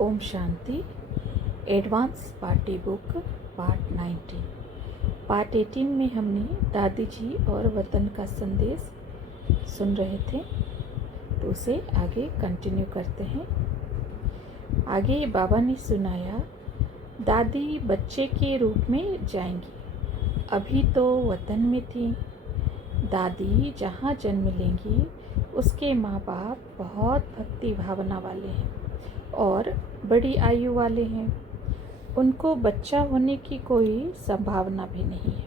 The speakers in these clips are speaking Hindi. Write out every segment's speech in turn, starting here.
ओम शांति। Advance party book part 19। Part 18 में हमने दादी जी और वतन का संदेश सुन रहे थे, तो उसे आगे कंटिन्यू करते हैं। आगे बाबा ने सुनाया, दादी बच्चे के रूप में जाएंगी, अभी तो वतन में थी। दादी जहाँ जन्म लेंगी उसके माँ बाप बहुत भक्ति भावना वाले हैं और बड़ी आयु वाले हैं। उनको बच्चा होने की कोई संभावना भी नहीं है।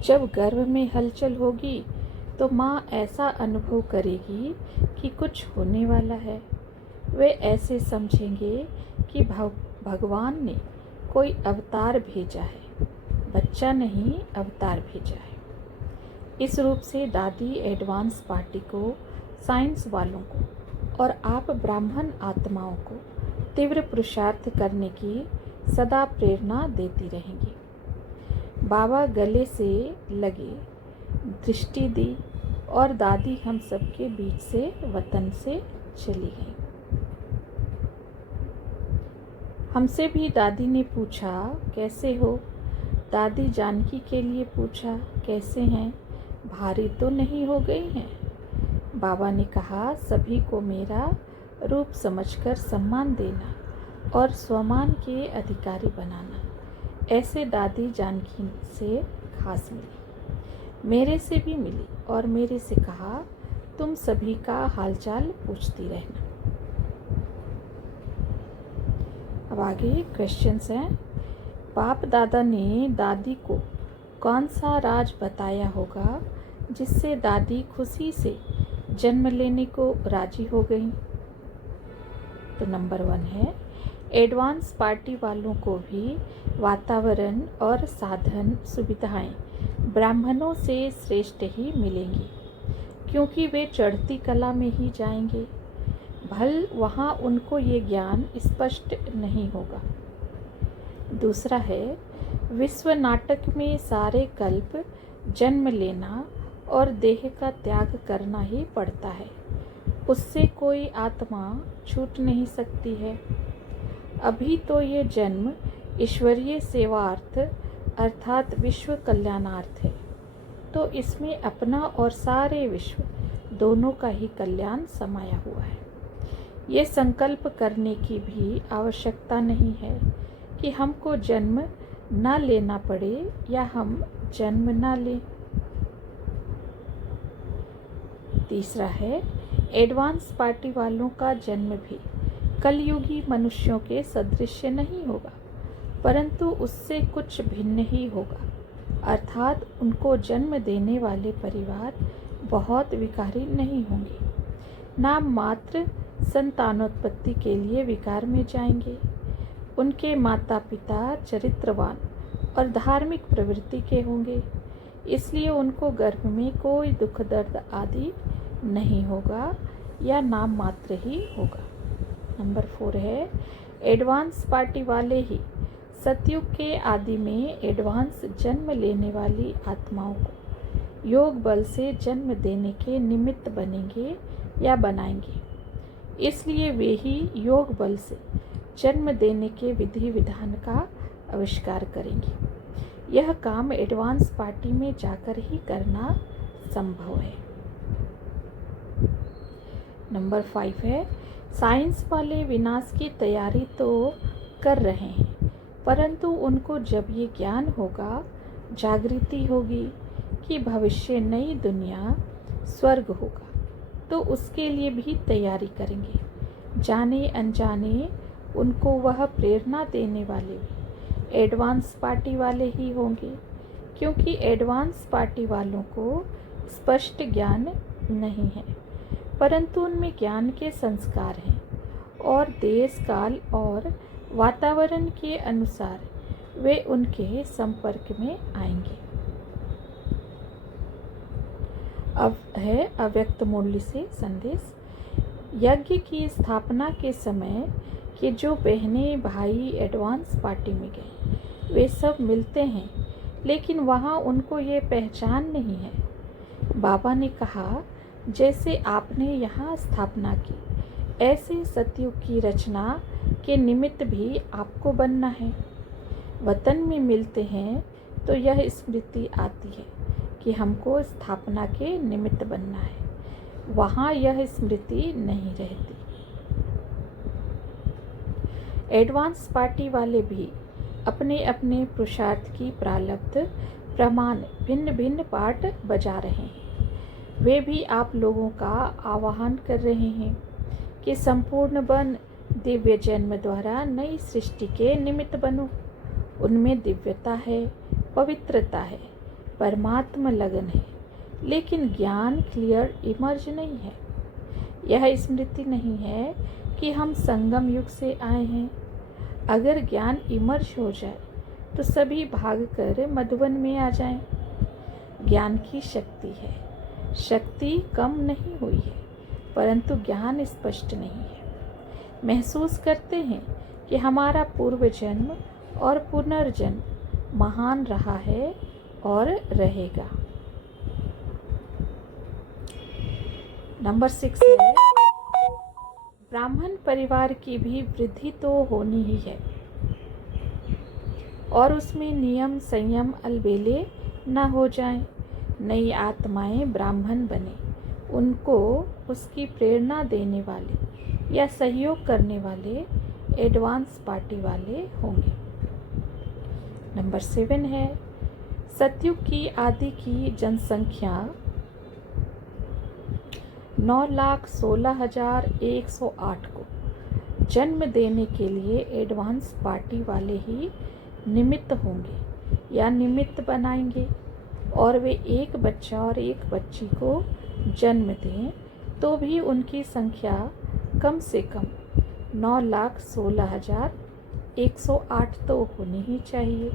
जब गर्भ में हलचल होगी तो माँ ऐसा अनुभव करेगी कि कुछ होने वाला है। वे ऐसे समझेंगे कि भगवान ने कोई अवतार भेजा है, बच्चा नहीं अवतार भेजा है। इस रूप से दादी एडवांस पार्टी को, साइंस वालों को और आप ब्राह्मण आत्माओं को तीव्र पुरुषार्थ करने की सदा प्रेरणा देती रहेंगी। बाबा गले से लगे दृष्टि दी और दादी हम सबके बीच से वतन से चली गई। हमसे भी दादी ने पूछा, कैसे हो? दादी जानकी के लिए पूछा, कैसे हैं? भारी तो नहीं हो गई हैं? बाबा ने कहा, सभी को मेरा रूप समझकर सम्मान देना और स्वमान के अधिकारी बनाना। ऐसे दादी जानकी से खास मिली, मेरे से भी मिली और मेरे से कहा, तुम सभी का हालचाल पूछती रहना। अब आगे क्वेश्चंस हैं। बाप दादा ने दादी को कौन सा राज बताया होगा जिससे दादी खुशी से जन्म लेने को राजी हो गई? तो नंबर 1 है, एडवांस पार्टी वालों को भी वातावरण और साधन सुविधाएं ब्राह्मणों से श्रेष्ठ ही मिलेंगी, क्योंकि वे चढ़ती कला में ही जाएंगे। भल वहाँ उनको ये ज्ञान स्पष्ट नहीं होगा। दूसरा है, विश्व नाटक में सारे कल्प जन्म लेना और देह का त्याग करना ही पड़ता है, उससे कोई आत्मा छूट नहीं सकती है। अभी तो ये जन्म ईश्वरीय सेवार्थ अर्थात विश्व कल्याणार्थ है, तो इसमें अपना और सारे विश्व दोनों का ही कल्याण समाया हुआ है। ये संकल्प करने की भी आवश्यकता नहीं है कि हमको जन्म न लेना पड़े या हम जन्म न लें। तीसरा है, एडवांस पार्टी वालों का जन्म भी कलयुगी मनुष्यों के सदृश नहीं होगा, परंतु उससे कुछ भिन्न ही होगा। अर्थात उनको जन्म देने वाले परिवार बहुत विकारी नहीं होंगे, नाम मात्र संतानोत्पत्ति के लिए विकार में जाएंगे। उनके माता पिता चरित्रवान और धार्मिक प्रवृत्ति के होंगे, इसलिए उनको गर्भ में कोई दुख दर्द आदि नहीं होगा या नाम मात्र ही होगा। नंबर 4 है, एडवांस पार्टी वाले ही सतयुग के आदि में एडवांस जन्म लेने वाली आत्माओं को योग बल से जन्म देने के निमित्त बनेंगे या बनाएंगे। इसलिए वे ही योग बल से जन्म देने के विधि विधान का आविष्कार करेंगे। यह काम एडवांस पार्टी में जाकर ही करना संभव है। नंबर 5 है, साइंस वाले विनाश की तैयारी तो कर रहे हैं, परंतु उनको जब ये ज्ञान होगा, जागृति होगी कि भविष्य नई दुनिया स्वर्ग होगा, तो उसके लिए भी तैयारी करेंगे। जाने अनजाने उनको वह प्रेरणा देने वाले भी एडवांस पार्टी वाले ही होंगे, क्योंकि एडवांस पार्टी वालों को स्पष्ट ज्ञान नहीं है, परंतु उनमें ज्ञान के संस्कार हैं और देश काल और वातावरण के अनुसार वे उनके संपर्क में आएंगे। अब है अव्यक्त मुरली से संदेश। यज्ञ की स्थापना के समय के जो बहनें भाई एडवांस पार्टी में गए, वे सब मिलते हैं, लेकिन वहाँ उनको ये पहचान नहीं है। बाबा ने कहा, जैसे आपने यहाँ स्थापना की, ऐसे सतयुग की रचना के निमित्त भी आपको बनना है। वतन में मिलते हैं तो यह स्मृति आती है कि हमको स्थापना के निमित्त बनना है, वहाँ यह स्मृति नहीं रहती। एडवांस पार्टी वाले भी अपने अपने पुरुषार्थ की प्रारब्ध प्रमाण भिन्न भिन्न पार्ट बजा रहे हैं। वे भी आप लोगों का आह्वान कर रहे हैं कि संपूर्ण बन दिव्य जन्म द्वारा नई सृष्टि के निमित्त बनो। उनमें दिव्यता है, पवित्रता है, परमात्मा लगन है, लेकिन ज्ञान क्लियर इमर्ज नहीं है। यह स्मृति नहीं है कि हम संगम युग से आए हैं। अगर ज्ञान इमर्ज हो जाए तो सभी भागकर मधुवन में आ जाएं। ज्ञान की शक्ति है, शक्ति कम नहीं हुई है, परंतु ज्ञान स्पष्ट नहीं है। महसूस करते हैं कि हमारा पूर्व जन्म और पुनर्जन्म महान रहा है और रहेगा। नंबर 6 है, ब्राह्मण परिवार की भी वृद्धि तो होनी ही है और उसमें नियम संयम अलबेले न हो जाएं। नई आत्माएं ब्राह्मण बने, उनको उसकी प्रेरणा देने वाले या सहयोग करने वाले एडवांस पार्टी वाले होंगे। नंबर 7 है, सतयुग की आदि की जनसंख्या 9,16,108 को जन्म देने के लिए एडवांस पार्टी वाले ही निमित्त होंगे या निमित्त बनाएंगे, और वे एक बच्चा और एक बच्ची को जन्म दें तो भी उनकी संख्या कम से कम 9,16,108 तो होनी ही चाहिए।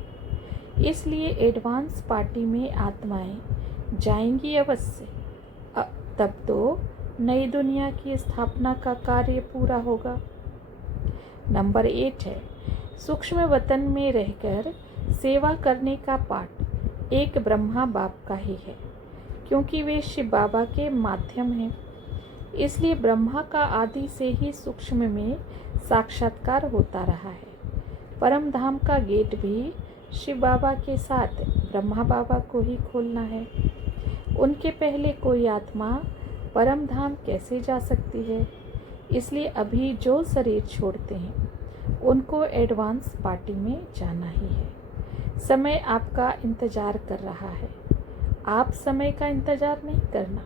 इसलिए एडवांस पार्टी में आत्माएं जाएंगी अवश्य, तब तो नई दुनिया की स्थापना का कार्य पूरा होगा। नंबर 8 है, सूक्ष्म वतन में रहकर सेवा करने का पाठ एक ब्रह्मा बाप का ही है, क्योंकि वे शिव बाबा के माध्यम हैं। इसलिए ब्रह्मा का आदि से ही सूक्ष्म में साक्षात्कार होता रहा है। परम धाम का गेट भी शिव बाबा के साथ ब्रह्मा बाबा को ही खोलना है। उनके पहले कोई आत्मा परम धाम कैसे जा सकती है? इसलिए अभी जो शरीर छोड़ते हैं उनको एडवांस पार्टी में जाना ही है। समय आपका इंतज़ार कर रहा है। आप समय का इंतज़ार नहीं करना,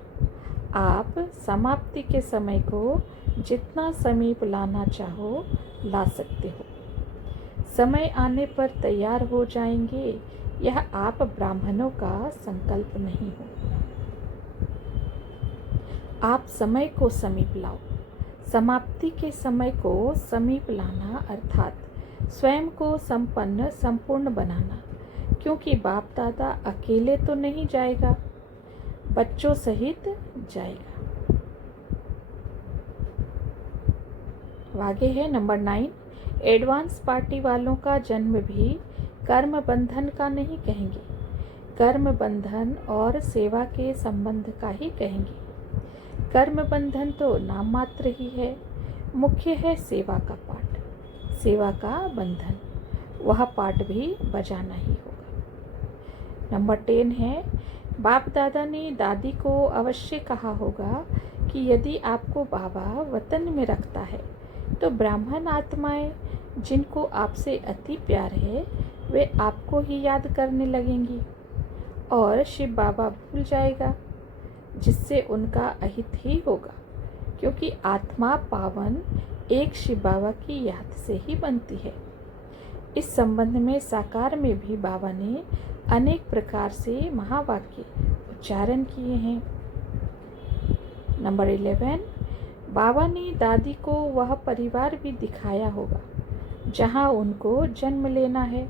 आप समाप्ति के समय को जितना समीप लाना चाहो ला सकते हो। समय आने पर तैयार हो जाएंगे, यह आप ब्राह्मणों का संकल्प नहीं हो। आप समय को समीप लाओ। समाप्ति के समय को समीप लाना अर्थात स्वयं को संपन्न संपूर्ण बनाना, क्योंकि बाप दादा अकेले तो नहीं जाएगा, बच्चों सहित जाएगा। आगे है नंबर 9, एडवांस पार्टी वालों का जन्म भी कर्म बंधन का नहीं कहेंगे, कर्म बंधन और सेवा के संबंध का ही कहेंगे। कर्म बंधन तो नाम मात्र ही है, मुख्य है सेवा का पाठ, सेवा का बंधन, वह पाठ भी बजाना ही होगा। नंबर 10 है, बाप दादा ने दादी को अवश्य कहा होगा कि यदि आपको बाबा वतन में रखता है तो ब्राह्मण आत्माएं जिनको आपसे अति प्यार है वे आपको ही याद करने लगेंगी और शिव बाबा भूल जाएगा, जिससे उनका अहित ही होगा, क्योंकि आत्मा पावन एक शिव बाबा की याद से ही बनती है। इस संबंध में साकार में भी बाबा ने अनेक प्रकार से महावाक्य उच्चारण किए हैं। नंबर 11, बाबा ने दादी को वह परिवार भी दिखाया होगा जहां उनको जन्म लेना है।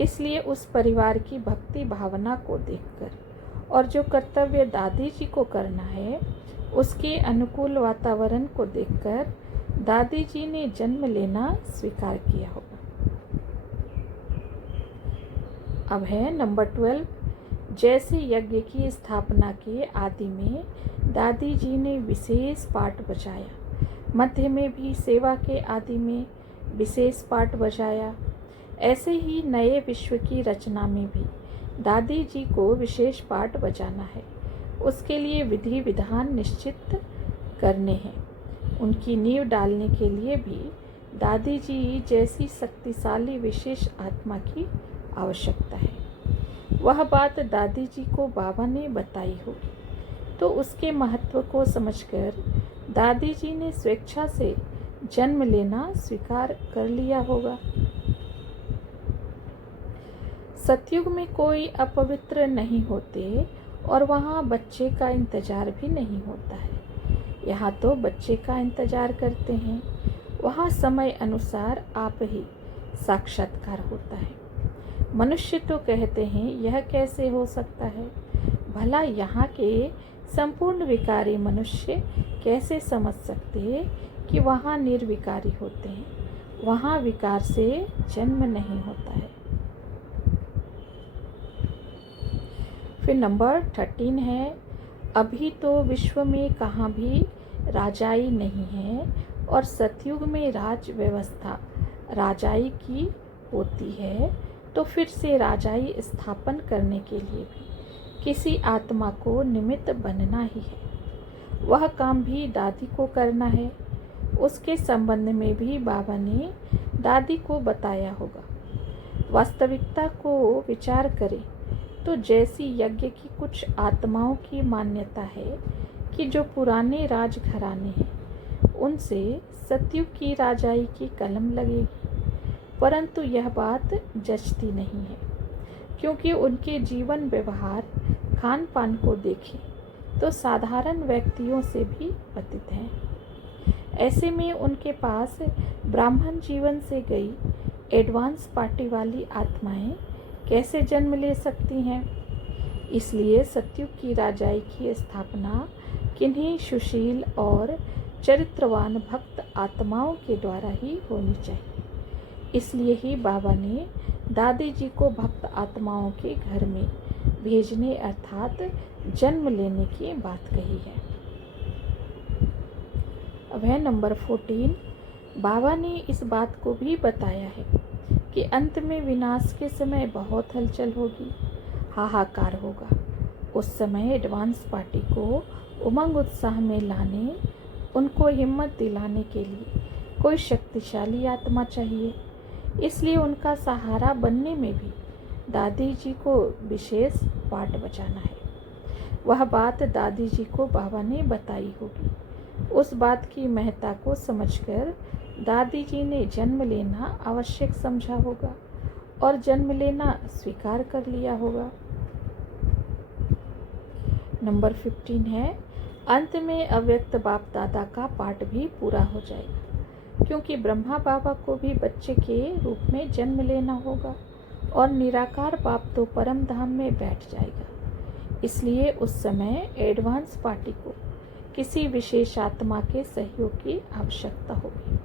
इसलिए उस परिवार की भक्ति भावना को देखकर और जो कर्तव्य दादी जी को करना है उसके अनुकूल वातावरण को देखकर दादी जी ने जन्म लेना स्वीकार किया होगा। अब है नंबर 12, जैसे यज्ञ की स्थापना के आदि में दादी जी ने विशेष पाठ बजाया, मध्य में भी सेवा के आदि में विशेष पाठ बजाया। ऐसे ही नए विश्व की रचना में भी दादी जी को विशेष पाठ बजाना है। उसके लिए विधि विधान निश्चित करने हैं। उनकी नींव डालने के लिए भी दादी जी जैसी शक्तिशाली विशेष आत्मा की आवश्यकता है। वह बात दादी जी को बाबा ने बताई होगी, तो उसके महत्व को समझकर दादी जी ने स्वेच्छा से जन्म लेना स्वीकार कर लिया होगा। सतयुग में कोई अपवित्र नहीं होते और वहाँ बच्चे का इंतजार भी नहीं होता है। यहाँ तो बच्चे का इंतजार करते हैं। वहाँ समय अनुसार आप ही साक्षात्कार होता है। मनुष्य तो कहते हैं यह कैसे हो सकता है। भला यहाँ के संपूर्ण विकारी मनुष्य कैसे समझ सकते कि वहाँ निर्विकारी होते हैं, वहाँ विकार से जन्म नहीं होता है। फिर नंबर 13 है, अभी तो विश्व में कहाँ भी राजाई नहीं है और सतयुग में राज व्यवस्था राजाई की होती है, तो फिर से राजाई स्थापन करने के लिए भी किसी आत्मा को निमित्त बनना ही है। वह काम भी दादी को करना है। उसके संबंध में भी बाबा ने दादी को बताया होगा। वास्तविकता को विचार करें तो जैसी यज्ञ की कुछ आत्माओं की मान्यता है कि जो पुराने राजघराने हैं उनसे सतयुग की राजाई की कलम लगेगी, परंतु यह बात जचती नहीं है, क्योंकि उनके जीवन व्यवहार खान पान को देखें तो साधारण व्यक्तियों से भी पतित हैं। ऐसे में उनके पास ब्राह्मण जीवन से गई एडवांस पार्टी वाली आत्माएं कैसे जन्म ले सकती हैं। इसलिए सतयुग की राजाई की स्थापना किन्हीं सुशील और चरित्रवान भक्त आत्माओं के द्वारा ही होनी चाहिए। इसलिए ही बाबा ने दादी जी को भक्त आत्माओं के घर में भेजने अर्थात जन्म लेने की बात कही है। अब है नंबर 14, बाबा ने इस बात को भी बताया है कि अंत में विनाश के समय बहुत हलचल होगी, हाहाकार होगा। उस समय एडवांस पार्टी को उमंग उत्साह में लाने, उनको हिम्मत दिलाने के लिए कोई शक्तिशाली आत्मा चाहिए। इसलिए उनका सहारा बनने में भी दादी जी को विशेष पाठ बजाना है। वह बात दादी जी को बाबा ने बताई होगी। उस बात की महत्ता को समझकर दादी जी ने जन्म लेना आवश्यक समझा होगा और जन्म लेना स्वीकार कर लिया होगा। नंबर 15 है, अंत में अव्यक्त बाप दादा का पाठ भी पूरा हो जाएगा, क्योंकि ब्रह्मा बाबा को भी बच्चे के रूप में जन्म लेना होगा और निराकार बाप तो परम धाम में बैठ जाएगा। इसलिए उस समय एडवांस पार्टी को किसी विशेष आत्मा के सहयोग की आवश्यकता होगी।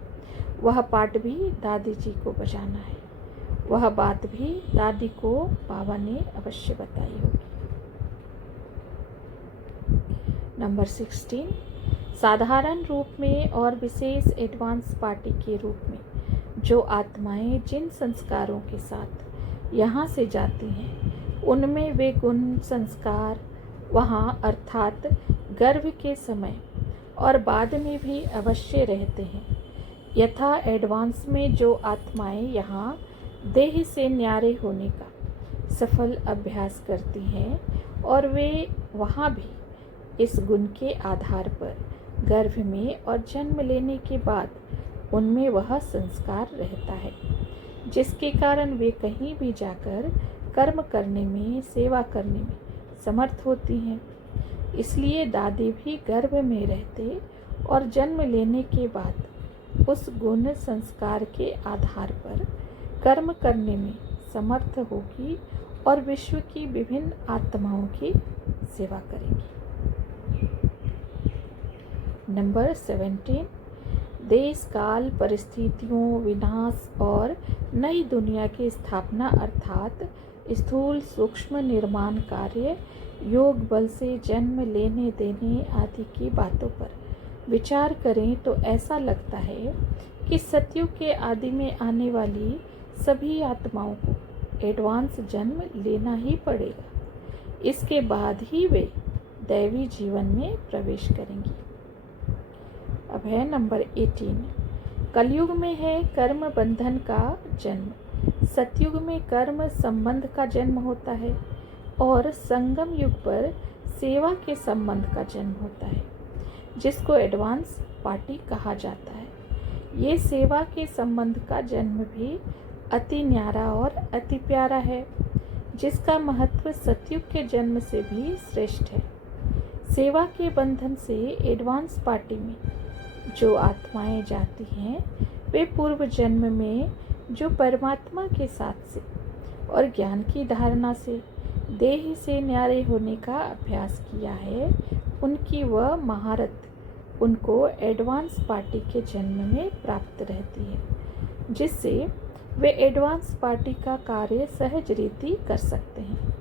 वह पाठ भी दादी जी को बजाना है। वह बात भी दादी को बाबा ने अवश्य बताई होगी। नंबर 16, साधारण रूप में और विशेष एडवांस पार्टी के रूप में जो आत्माएं जिन संस्कारों के साथ यहाँ से जाती हैं, उनमें वे गुण संस्कार वहाँ अर्थात गर्भ के समय और बाद में भी अवश्य रहते हैं। यथा एडवांस में जो आत्माएं यहाँ देह से न्यारे होने का सफल अभ्यास करती हैं और वे वहाँ भी इस गुण के आधार पर गर्भ में और जन्म लेने के बाद उनमें वह संस्कार रहता है, जिसके कारण वे कहीं भी जाकर कर्म करने में, सेवा करने में समर्थ होती हैं। इसलिए दादी भी गर्भ में रहते और जन्म लेने के बाद उस गुण संस्कार के आधार पर कर्म करने में समर्थ होगी और विश्व की विभिन्न आत्माओं की सेवा करेगी। नंबर 17, देश काल परिस्थितियों, विनाश और नई दुनिया की स्थापना अर्थात स्थूल सूक्ष्म निर्माण कार्य, योग बल से जन्म लेने देने आदि की बातों पर विचार करें तो ऐसा लगता है कि सतयुग के आदि में आने वाली सभी आत्माओं को एडवांस जन्म लेना ही पड़ेगा। इसके बाद ही वे दैवी जीवन में प्रवेश करेंगी। अब है नंबर 18। कलयुग में है कर्म बंधन का जन्म। सतयुग में कर्म संबंध का जन्म होता है और संगम युग पर सेवा के संबंध का जन्म होता है, जिसको एडवांस पार्टी कहा जाता है। ये सेवा के संबंध का जन्म भी अति न्यारा और अति प्यारा है, जिसका महत्व सतयुग के जन्म से भी श्रेष्ठ है। सेवा के बंधन से एडवांस पार्टी में जो आत्माएं जाती हैं, वे पूर्व जन्म में जो परमात्मा के साथ से और ज्ञान की धारणा से देह से न्यारे होने का अभ्यास किया है, उनकी वह महारत उनको एडवांस पार्टी के जन्म में प्राप्त रहती है, जिससे वे एडवांस पार्टी का कार्य सहज रीति कर सकते हैं।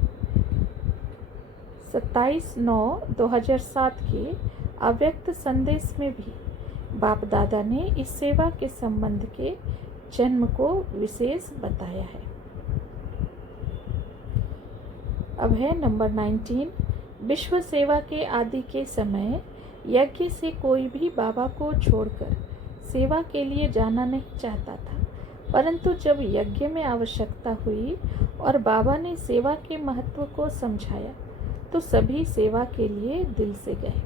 27/9/2007 के अव्यक्त संदेश में भी बाप दादा ने इस सेवा के संबंध के जन्म को विशेष बताया है। अब है नंबर 19। विश्व सेवा के आदि के समय यज्ञ से कोई भी बाबा को छोड़कर सेवा के लिए जाना नहीं चाहता था, परंतु जब यज्ञ में आवश्यकता हुई और बाबा ने सेवा के महत्व को समझाया तो सभी सेवा के लिए दिल से गए।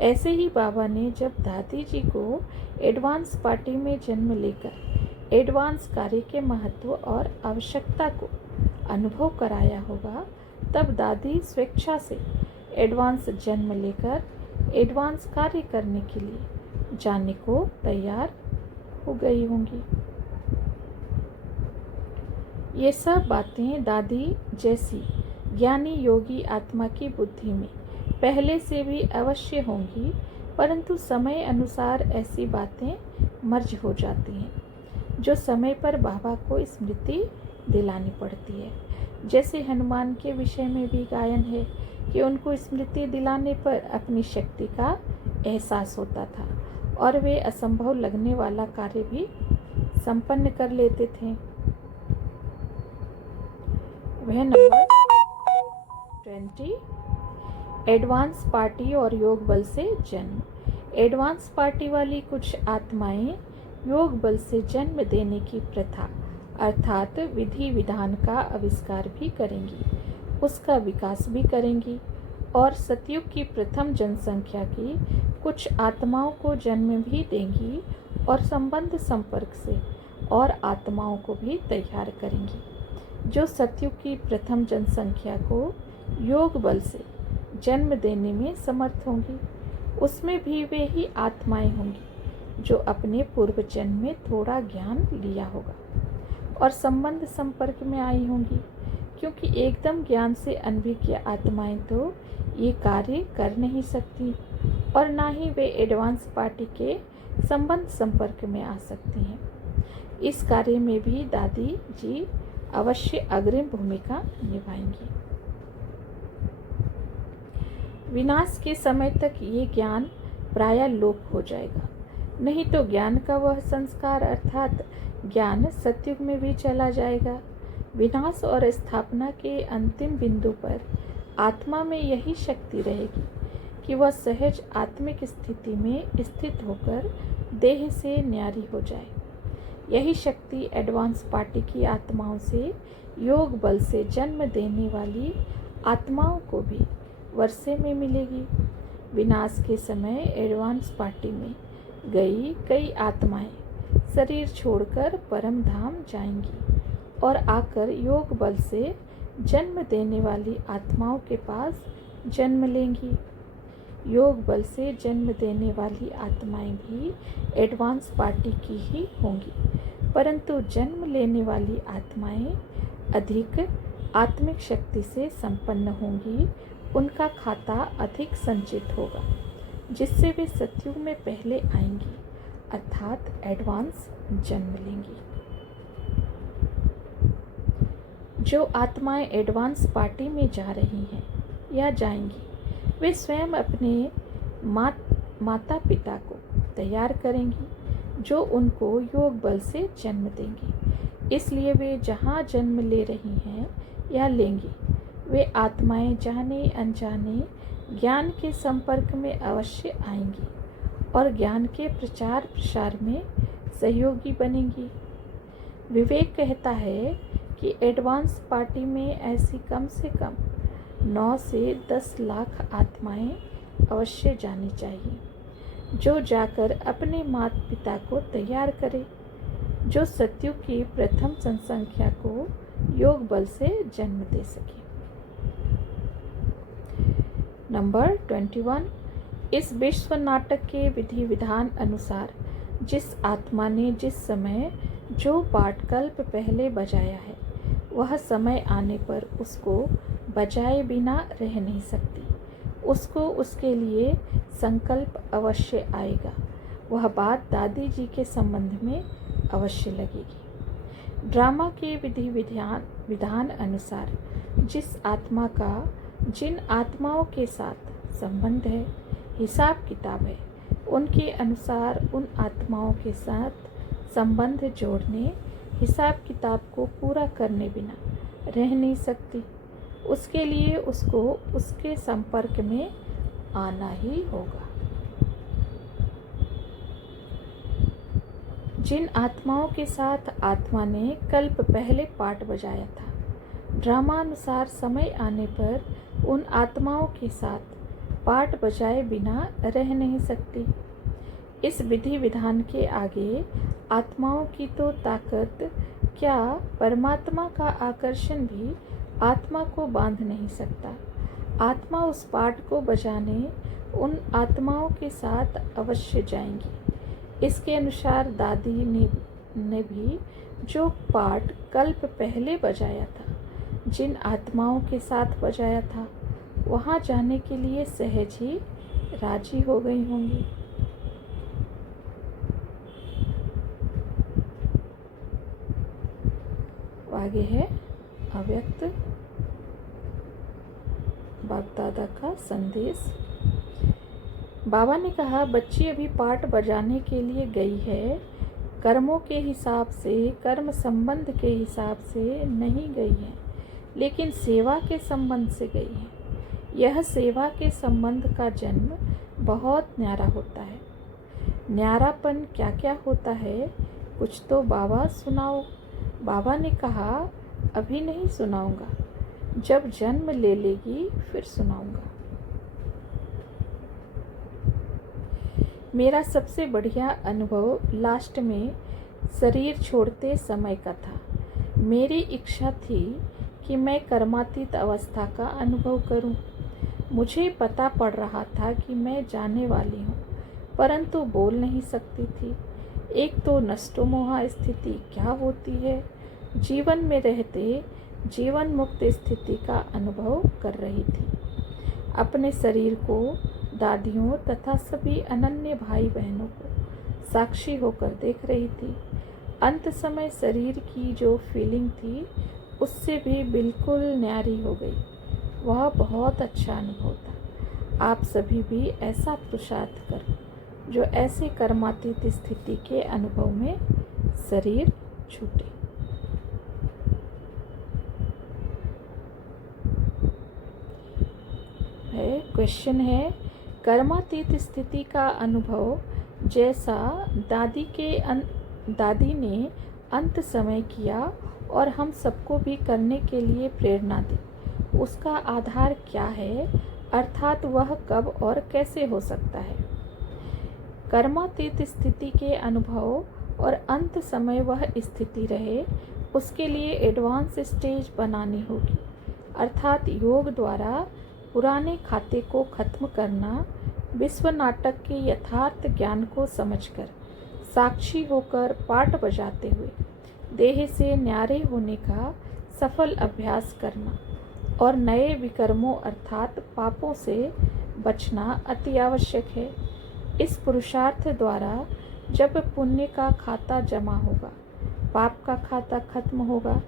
ऐसे ही बाबा ने जब दादी जी को एडवांस पार्टी में जन्म लेकर एडवांस कार्य के महत्व और आवश्यकता को अनुभव कराया होगा, तब दादी स्वेच्छा से एडवांस जन्म लेकर एडवांस कार्य करने के लिए जाने को तैयार हो गई होंगी। ये सब बातें दादी जैसी ज्ञानी योगी आत्मा की बुद्धि में पहले से भी अवश्य होंगी, परंतु समय अनुसार ऐसी बातें मर्ज हो जाती हैं, जो समय पर बाबा को स्मृति दिलानी पड़ती है। जैसे हनुमान के विषय में भी गायन है कि उनको स्मृति दिलाने पर अपनी शक्ति का एहसास होता था और वे असंभव लगने वाला कार्य भी संपन्न कर लेते थे। वह नंबर 20। एडवांस पार्टी और योग बल से जन्म। एडवांस पार्टी वाली कुछ आत्माएं योग बल से जन्म देने की प्रथा अर्थात विधि विधान का आविष्कार भी करेंगी, उसका विकास भी करेंगी और सतयुग की प्रथम जनसंख्या की कुछ आत्माओं को जन्म भी देंगी और संबंध संपर्क से और आत्माओं को भी तैयार करेंगी, जो सतयुग की प्रथम जनसंख्या को योग बल से जन्म देने में समर्थ होंगी। उसमें भी वे ही आत्माएं होंगी जो अपने पूर्व जन्म में थोड़ा ज्ञान लिया होगा और संबंध संपर्क में आई होंगी, क्योंकि एकदम ज्ञान से अनभिज्ञ आत्माएं तो ये कार्य कर नहीं सकती और ना ही वे एडवांस पार्टी के संबंध संपर्क में आ सकती हैं। इस कार्य में भी दादी जी अवश्य अग्रिम भूमिका निभाएंगी। विनाश के समय तक ये ज्ञान प्रायः लोप हो जाएगा, नहीं तो ज्ञान का वह संस्कार अर्थात ज्ञान सतयुग में भी चला जाएगा। विनाश और स्थापना के अंतिम बिंदु पर आत्मा में यही शक्ति रहेगी कि वह सहज आत्मिक स्थिति में स्थित होकर देह से न्यारी हो जाए। यही शक्ति एडवांस पार्टी की आत्माओं से योग बल से जन्म देने वाली आत्माओं को भी वर्षे में मिलेगी। विनाश के समय एडवांस पार्टी में गई कई आत्माएं शरीर छोड़कर परम धाम जाएंगी और आकर योग बल से जन्म देने वाली आत्माओं के पास जन्म लेंगी। योग बल से जन्म देने वाली आत्माएं भी एडवांस पार्टी की ही होंगी, परंतु जन्म लेने वाली आत्माएं अधिक आत्मिक शक्ति से संपन्न होंगी। उनका खाता अधिक संचित होगा, जिससे वे सतयुग में पहले आएंगी अर्थात एडवांस जन्म लेंगी। जो आत्माएं एडवांस पार्टी में जा रही हैं या जाएंगी, वे स्वयं अपने माता पिता को तैयार करेंगी जो उनको योग बल से जन्म देंगे। इसलिए वे जहाँ जन्म ले रही हैं या लेंगी, वे आत्माएं जाने अनजाने ज्ञान के संपर्क में अवश्य आएंगी और ज्ञान के प्रचार प्रसार में सहयोगी बनेंगी। विवेक कहता है कि एडवांस पार्टी में ऐसी कम से कम 9 से 10 लाख आत्माएं अवश्य जानी चाहिए, जो जाकर अपने माता पिता को तैयार करे, जो सत्युग की प्रथम जनसंख्या को योग बल से जन्म दे सके। नंबर 21, इस विश्व नाटक के विधि विधान अनुसार जिस आत्मा ने जिस समय जो पाठ कल्प पहले बजाया है, वह समय आने पर उसको बजाए बिना रह नहीं सकती। उसको उसके लिए संकल्प अवश्य आएगा। वह बात दादी जी के संबंध में अवश्य लगेगी। ड्रामा के विधि विधान अनुसार जिस आत्मा का जिन आत्माओं के साथ संबंध है, हिसाब किताब है, उनके अनुसार उन आत्माओं के साथ संबंध जोड़ने, हिसाब किताब को पूरा करने बिना रह नहीं सकती। उसके लिए उसको उसके संपर्क में आना ही होगा। जिन आत्माओं के साथ आत्मा ने कल्प पहले पाठ बजाया था, ड्रामानुसार समय आने पर उन आत्माओं के साथ पाठ बजाए बिना रह नहीं सकती। इस विधि विधान के आगे आत्माओं की तो ताकत क्या, परमात्मा का आकर्षण भी आत्मा को बांध नहीं सकता। आत्मा उस पाठ को बजाने उन आत्माओं के साथ अवश्य जाएंगी। इसके अनुसार दादी ने भी जो पाठ कल्प पहले बजाया था, जिन आत्माओं के साथ बजाया था, वहाँ जाने के लिए सहज ही राजी हो गई होंगी। आगे है अव्यक्त बाप दादा का संदेश। बाबा ने कहा, बच्ची अभी पाठ बजाने के लिए गई है, कर्मों के हिसाब से, कर्म संबंध के हिसाब से नहीं गई है, लेकिन सेवा के संबंध से गई है। यह सेवा के संबंध का जन्म बहुत न्यारा होता है। न्यारापन क्या क्या होता है, कुछ तो बाबा सुनाओ। बाबा ने कहा, अभी नहीं सुनाऊंगा, जब जन्म ले लेगी फिर सुनाऊंगा। मेरा सबसे बढ़िया अनुभव लास्ट में शरीर छोड़ते समय का था। मेरी इच्छा थी कि मैं कर्मातीत अवस्था का अनुभव करूं। मुझे पता पड़ रहा था कि मैं जाने वाली हूं, परंतु बोल नहीं सकती थी। एक तो नष्टो मोहा स्थिति क्या होती है, जीवन में रहते जीवन मुक्त स्थिति का अनुभव कर रही थी। अपने शरीर को, दादियों तथा सभी अनन्य भाई बहनों को साक्षी होकर देख रही थी। अंत समय शरीर की जो फीलिंग थी, उससे भी बिल्कुल न्यारी हो गई। वह बहुत अच्छा अनुभव था। आप सभी भी ऐसा पुरुषार्थ करो जो ऐसे कर्मातीत स्थिति के अनुभव में शरीर छूटे। क्वेश्चन है, कर्मातीत स्थिति का अनुभव जैसा दादी ने अंत समय किया और हम सबको भी करने के लिए प्रेरणा दी, उसका आधार क्या है, अर्थात वह कब और कैसे हो सकता है। कर्मातीत स्थिति के अनुभव और अंत समय वह स्थिति रहे, उसके लिए एडवांस स्टेज बनानी होगी, अर्थात योग द्वारा पुराने खाते को खत्म करना, विश्व नाटक के यथार्थ ज्ञान को समझकर साक्षी होकर पाठ बजाते हुए देह से न्यारे होने का सफल अभ्यास करना और नए विकर्मों अर्थात पापों से बचना अति आवश्यक है। इस पुरुषार्थ द्वारा जब पुण्य का खाता जमा होगा, पाप का खाता खत्म होगा,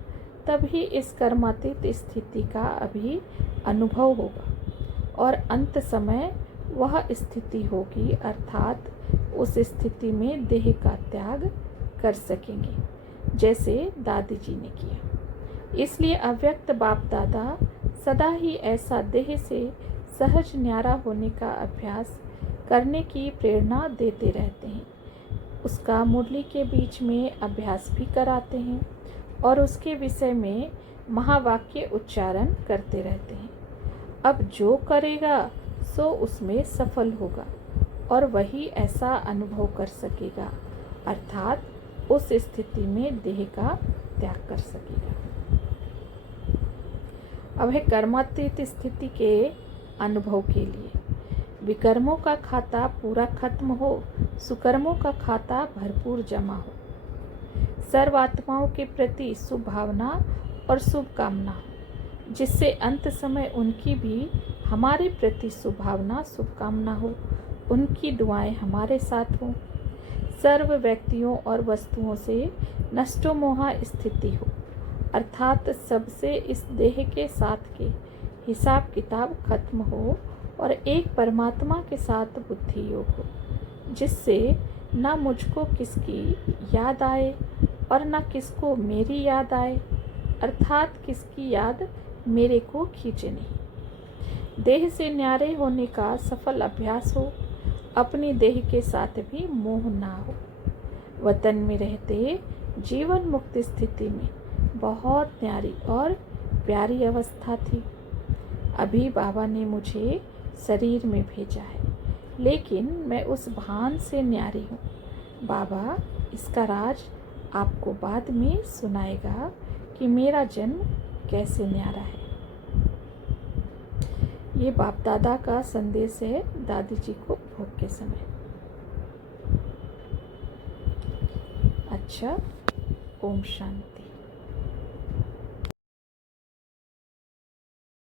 तभी इस कर्मातीत स्थिति का अभी अनुभव होगा और अंत समय वह स्थिति होगी, अर्थात उस स्थिति में देह का त्याग कर सकेंगे, जैसे दादी जी ने किया। इसलिए अव्यक्त बाप दादा सदा ही ऐसा देह से सहज न्यारा होने का अभ्यास करने की प्रेरणा देते रहते हैं। उसका मुरली के बीच में अभ्यास भी कराते हैं और उसके विषय में महावाक्य उच्चारण करते रहते हैं। अब जो करेगा सो उसमें सफल होगा और वही ऐसा अनुभव कर सकेगा, अर्थात उस स्थिति में देह का त्याग कर सकेगा। अब है कर्मातीत स्थिति के अनुभव के लिए। विकर्मों का खाता पूरा खत्म हो, सुकर्मों का खाता भरपूर जमा हो। सर्वात्माओं के प्रति शुभ भावना और शुभकामना हो, जिससे अंत समय उनकी भी हमारे प्रति शुभ भावना शुभकामना हो, उनकी दुआएं हमारे साथ हों। सर्व व्यक्तियों और वस्तुओं से नष्टो मोहा स्थिति हो, अर्थात सबसे इस देह के साथ के हिसाब किताब खत्म हो और एक परमात्मा के साथ बुद्धि योग हो, जिससे न मुझको किसकी याद आए और न किसको मेरी याद आए, अर्थात किसकी याद मेरे को खींचे नहीं। देह से न्यारे होने का सफल अभ्यास हो, अपनी देह के साथ भी मोह ना हो। वतन में रहते जीवन मुक्त स्थिति में बहुत न्यारी और प्यारी अवस्था थी। अभी बाबा ने मुझे शरीर में भेजा है, लेकिन मैं उस भान से न्यारी हूँ। बाबा इसका राज आपको बाद में सुनाएगा कि मेरा जन्म कैसे न्यारा है। ये बाप दादा का संदेश है दादी जी को भोग के समय। अच्छा, ओम शांति।